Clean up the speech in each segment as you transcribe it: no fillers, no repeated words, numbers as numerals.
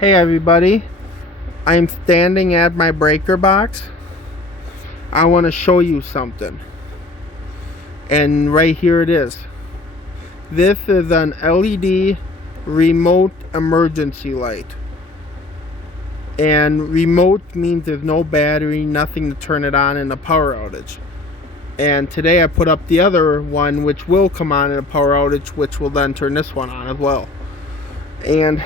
Hey everybody, I'm standing at my breaker box. I want to show you something. And right here it is. This is an LED remote emergency light. And remote means there's no battery, nothing to turn it on in a power outage. And today I put up the other one which will come on in a power outage, which will then turn this one on as well. And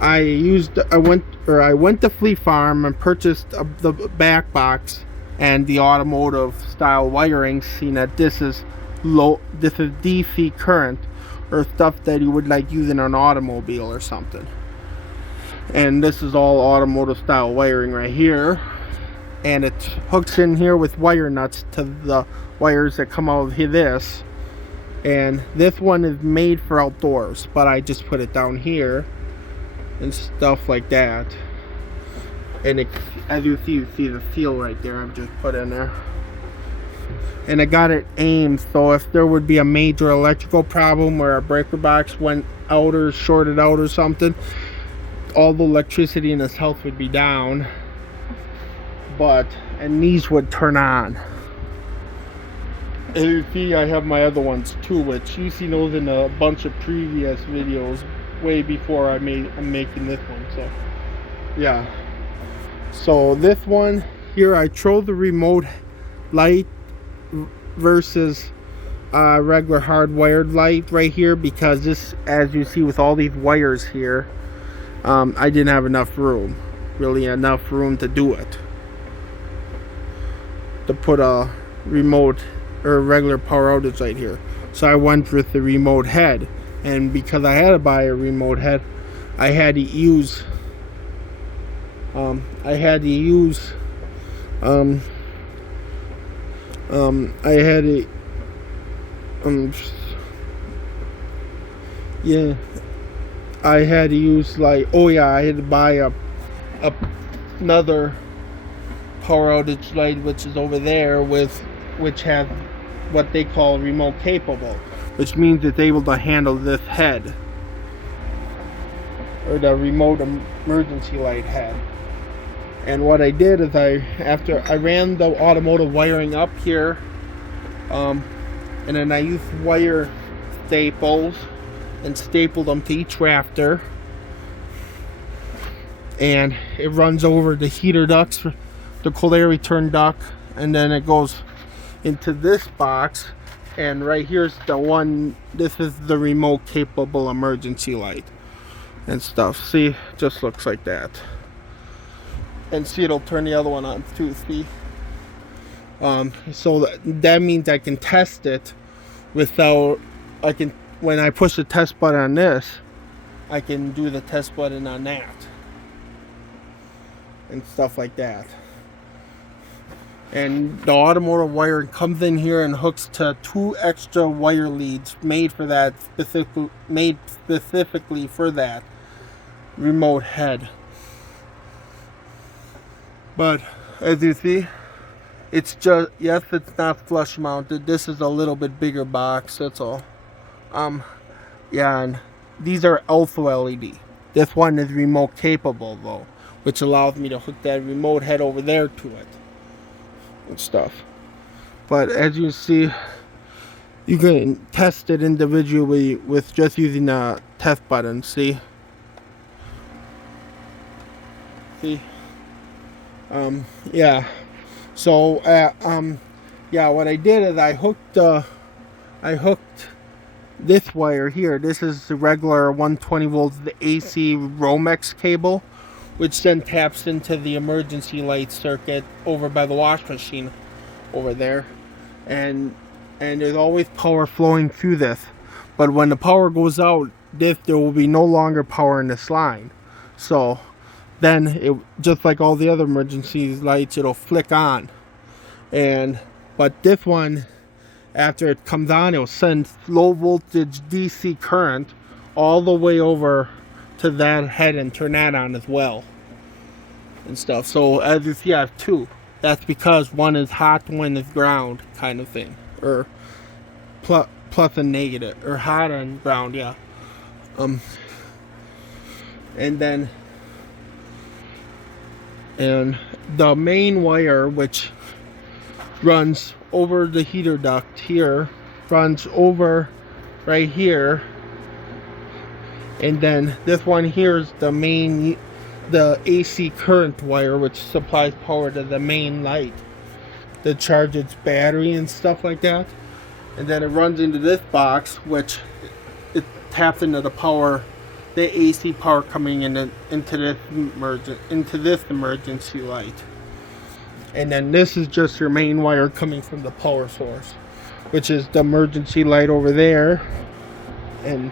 I went to Fleet Farm and purchased the back box and the automotive style wiring, seeing that this is DC current or stuff that you would like use in an automobile or something. And this is all automotive style wiring right here, and it hooks in here with wire nuts to the wires that come out of this. And this one is made for outdoors, but I just put it down here and stuff like that. And it, as you see the seal right there I've just put in there. And I got it aimed so if there would be a major electrical problem where a breaker box went out or shorted out or something, all the electricity in this house would be down, and these would turn on. As you see, I have my other ones too, which you see those in a bunch of previous videos way before I'm making this one. So yeah, so this one here, I chose the remote light versus regular hardwired light right here, because this, as you see with all these wires here, I didn't have enough room to do it, to put a remote or a regular power outage light here. So I went with the remote head, and because I had to buy a remote head, I had to use I had to buy another power outage light, which is over there, which has what they call remote capable, which means it's able to handle this head, or the remote emergency light head. And what I did is after I ran the automotive wiring up here, and then I used wire staples and stapled them to each rafter, and it runs over the heater ducts, the cold air return duct, and then it goes into this box. And right here's the one, this is the remote capable emergency light and stuff. See, just looks like that. And see, it'll turn the other one on too, see. So that means I can test it without, when I push the test button on this, I can do the test button on that and stuff like that. And the automotive wire comes in here and hooks to 2 extra wire leads made for that, specifically for that remote head. But as you see, it's just, yes, it's not flush mounted. This is a little bit bigger box, that's all. Yeah, and these are alpha LED. This one is remote capable though, which allows me to hook that remote head over there to it and stuff. But as you see, you can test it individually with just using the test button. See, yeah. So yeah, what I did is I hooked this wire here. This is the regular 120 volts, the AC Romex cable, which then taps into the emergency light circuit over by the wash machine over there. And there's always power flowing through this. But when the power goes out, there will be no longer power in this line. So then, it, just like all the other emergency lights, it'll flick on. But this one, after it comes on, it'll send low voltage DC current all the way over to that head and turn that on as well and stuff. So as you see, I have 2. That's because one is hot, one is ground kind of thing, or plus and negative, or hot and ground, yeah. and then the main wire, which runs over the heater duct here, runs over right here, and then this one here is the AC current wire, which supplies power to the main light to charge its battery and stuff like that. And then it runs into this box, which it taps into the power, the AC power coming into this emergency light. And then this is just your main wire coming from the power source, which is the emergency light over there, and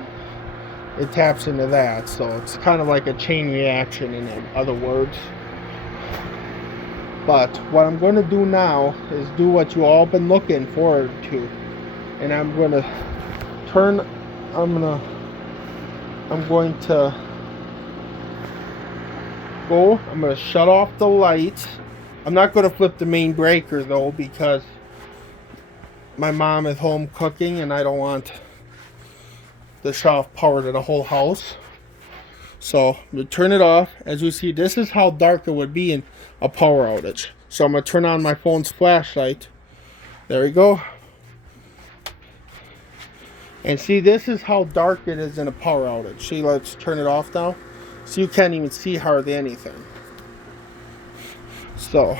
it taps into that. So it's kind of like a chain reaction, in other words. But what I'm going to do now is do what you all been looking forward to, and I'm going to shut off the lights. I'm not going to flip the main breaker though, because my mom is home cooking and I don't want to shut off power to the whole house. So I'm going to turn it off. As you see, this is how dark it would be in a power outage. So I'm going to turn on my phone's flashlight. There we go. And see, this is how dark it is in a power outage. See, let's turn it off now. So you can't even see hardly anything. So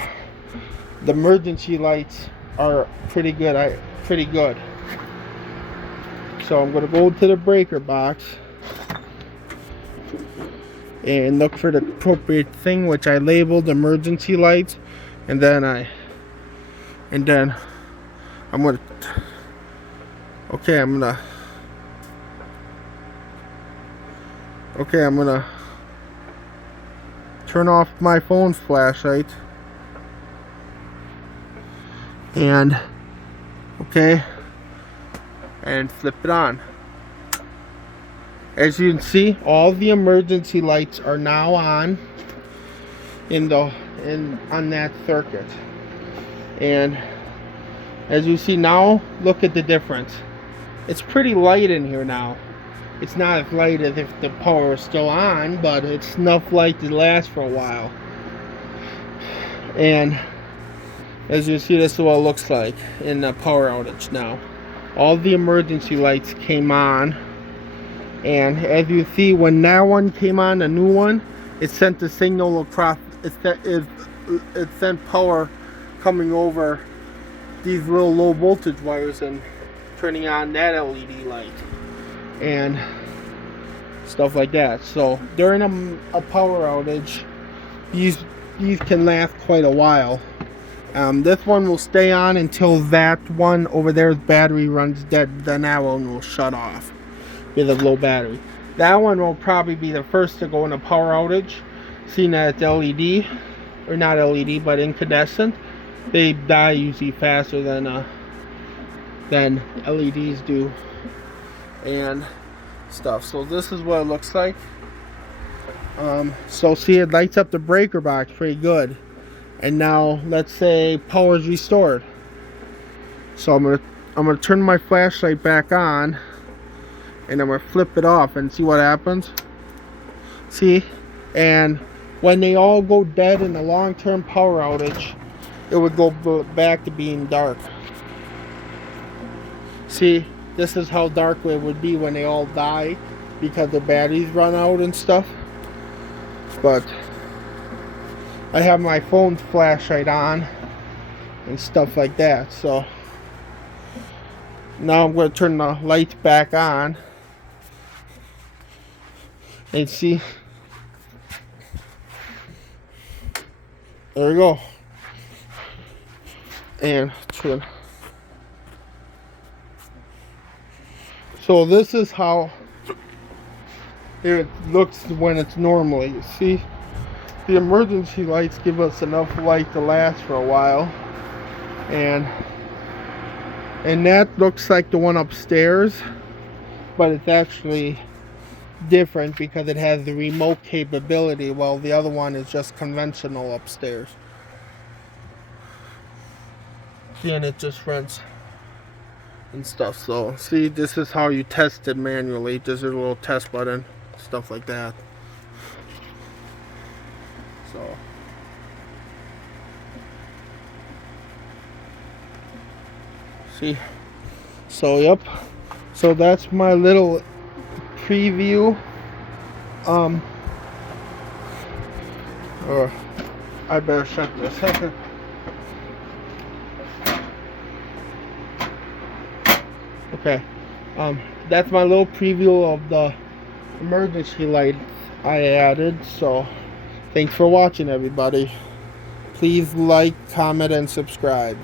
the emergency lights are pretty good. So I'm going to go to the breaker box and look for the appropriate thing, which I labeled emergency lights, and then I'm gonna turn off my phone's flashlight, and flip it on. As you can see, all the emergency lights are now on on that circuit. And as you see now, look at the difference. It's pretty light in here now. It's not as light as if the power was still on, but it's enough light to last for a while. And as you see, this is what it looks like in the power outage now. All the emergency lights came on. And as you see, when that one came on, a new one, it sent the signal across. It sent power coming over these little low voltage wires and turning on that LED light and stuff like that. So during a power outage, these can last quite a while. This one will stay on until that one over there's battery runs dead. Then that one will shut off with a low battery. That one will probably be the first to go in a power outage, seeing that it's LED, or not LED, but incandescent. They die usually faster than LEDs do and stuff. So this is what it looks like. So see, it lights up the breaker box pretty good. And now let's say power is restored. So I'm gonna turn my flashlight back on, and I'm going to flip it off and see what happens. See? And when they all go dead in a long-term power outage, it would go back to being dark. See? This is how dark it would be when they all die, because the batteries run out and stuff. But I have my phone's flashlight on and stuff like that. So now I'm going to turn the lights back on. And see, there we go. And so this is how it looks when it's normally. You see, the emergency lights give us enough light to last for a while, and that looks like the one upstairs, but it's actually different because it has the remote capability, while the other one is just conventional upstairs. See, and it just runs and stuff. So see, this is how you test it manually. There's a little test button, stuff like that. So see, so yep, so that's my little preview. Or I better shut this. Okay, that's my little preview of the emergency light I added. So thanks for watching, everybody. Please like, comment, and subscribe.